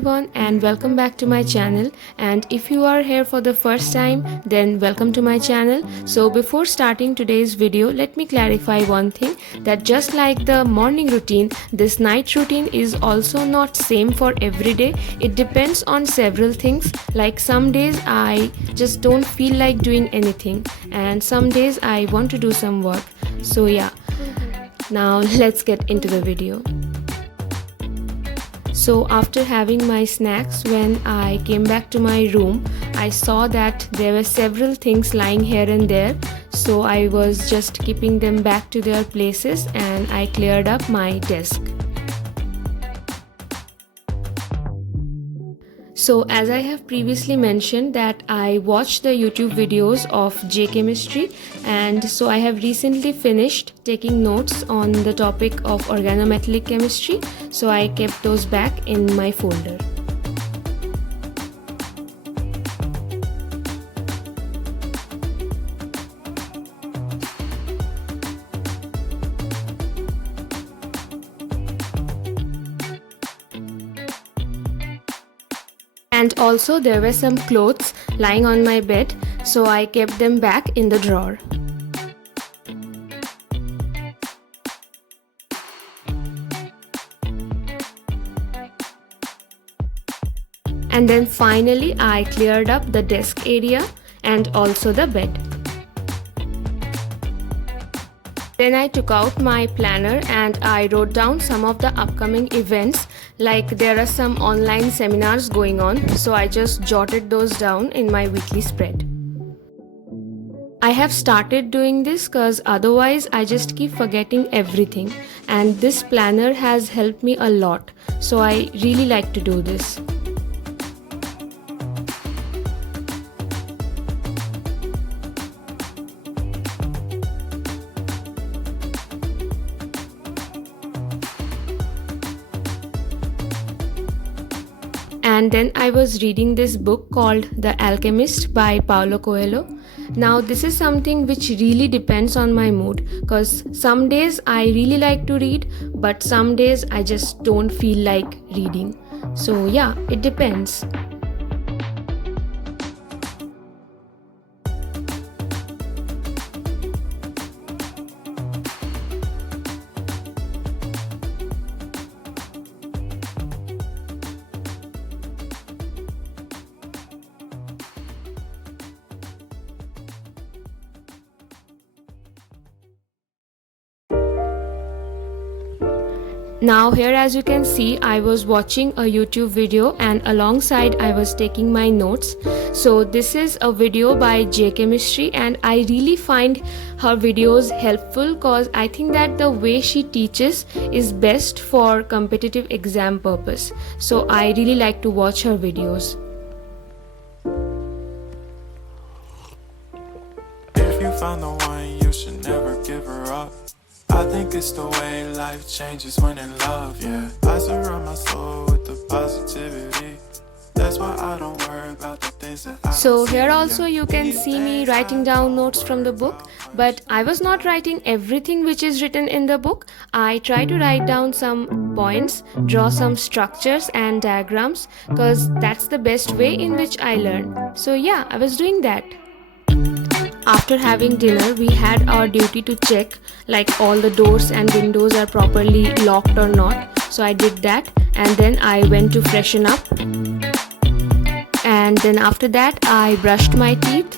everyone and welcome back to my channel, and if you are here for the first time then welcome to my channel. So before starting today's video, let me clarify one thing, that just like the morning routine, this night routine is also not same for every day. It depends on several things, like some days I just don't feel like doing anything and some days I want to do some work. So yeah, now let's get into the video. So after having my snacks, when I came back to my room, I saw that there were several things lying here and there. So I was just keeping them back to their places and I cleared up my desk. So as I have previously mentioned that I watched the YouTube videos of J Chemistry, and so I have recently finished taking notes on the topic of organometallic chemistry, so I kept those back in my folder. And also there were some clothes lying on my bed, so I kept them back in the drawer. And then finally I cleared up the desk area and also the bed. Then I took out my planner and I wrote down some of the upcoming events, like there are some online seminars going on, so I just jotted those down in my weekly spread. I have started doing this because otherwise I just keep forgetting everything, and this planner has helped me a lot, so I really like to do this. And then I was reading this book called The Alchemist by Paulo Coelho. Now this is something which really depends on my mood, because some days I really like to read, but some days I just don't feel like reading. So yeah, it depends. Now here, as you can see, I was watching a YouTube video and alongside I was taking my notes. So this is a video by J Chemistry and I really find her videos helpful because I think that the way she teaches is best for competitive exam purpose. So I really like to watch her videos. If you found the one, you should never give her up. I think it's the way life changes when in love, yeah. I surround my soul with the positivity. That's why I don't worry about the things that I So don't see, here also yeah. you can see me writing down notes from the book, but I was not writing everything which is written in the book. I try to write down some points, draw some structures and diagrams, because that's the best way in which I learn. So yeah, I was doing that. After having dinner, we had our duty to check like all the doors and windows are properly locked or not. So I did that and then I went to freshen up. And then after that, I brushed my teeth.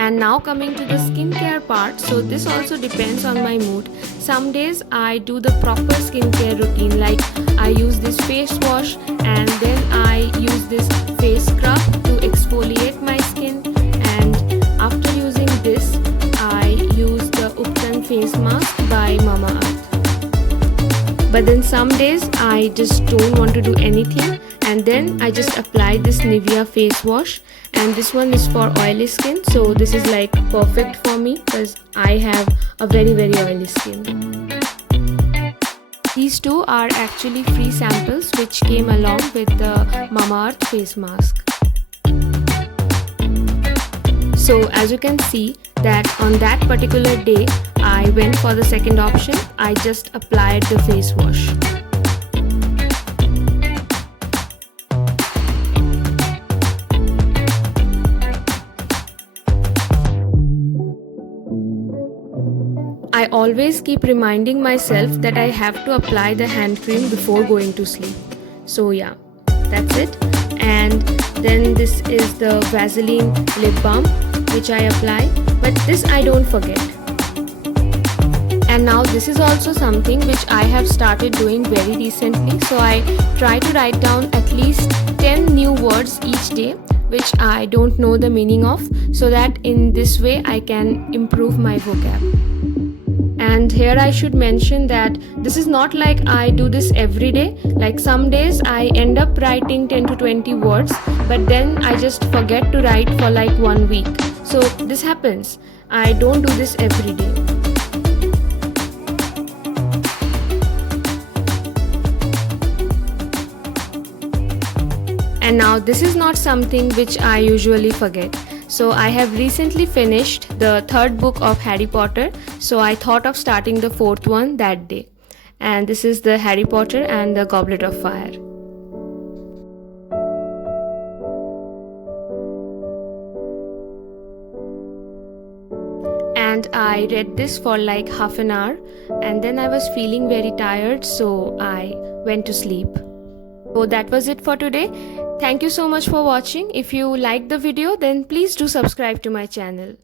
And now coming to the skincare part, so this also depends on my mood. Some days I do the proper skincare routine, like I use this face wash and then I use this face scrub to exfoliate my skin, and after using this I use the Upton face mask by Mamaearth. But then some days I just don't want to do anything and then I just apply this Nivea face wash, and this one is for oily skin, so this is like perfect for me because I have a very oily skin. These two are actually free samples which came along with the Mamaearth face mask. So as you can see that on that particular day I went for the second option. I just applied the face wash. I always keep reminding myself that I have to apply the hand cream before going to sleep. So yeah, that's it. And then this is the Vaseline lip balm which I apply, but this I don't forget. And now this is also something which I have started doing very recently. So I try to write down at least 10 new words each day which I don't know the meaning of, so that in this way I can improve my vocab. And here I should mention that this is not like I do this every day. Like some days I end up writing 10 to 20 words, but then I just forget to write for like 1 week. So this happens. I don't do this every day. And now this is not something which I usually forget. So I have recently finished the 3rd book of Harry Potter, so I thought of starting the 4th one that day. And this is the Harry Potter and the Goblet of Fire. And I read this for like half an hour, and then I was feeling very tired, so I went to sleep. So that was it for today. Thank you so much for watching. If you liked the video, then please do subscribe to my channel.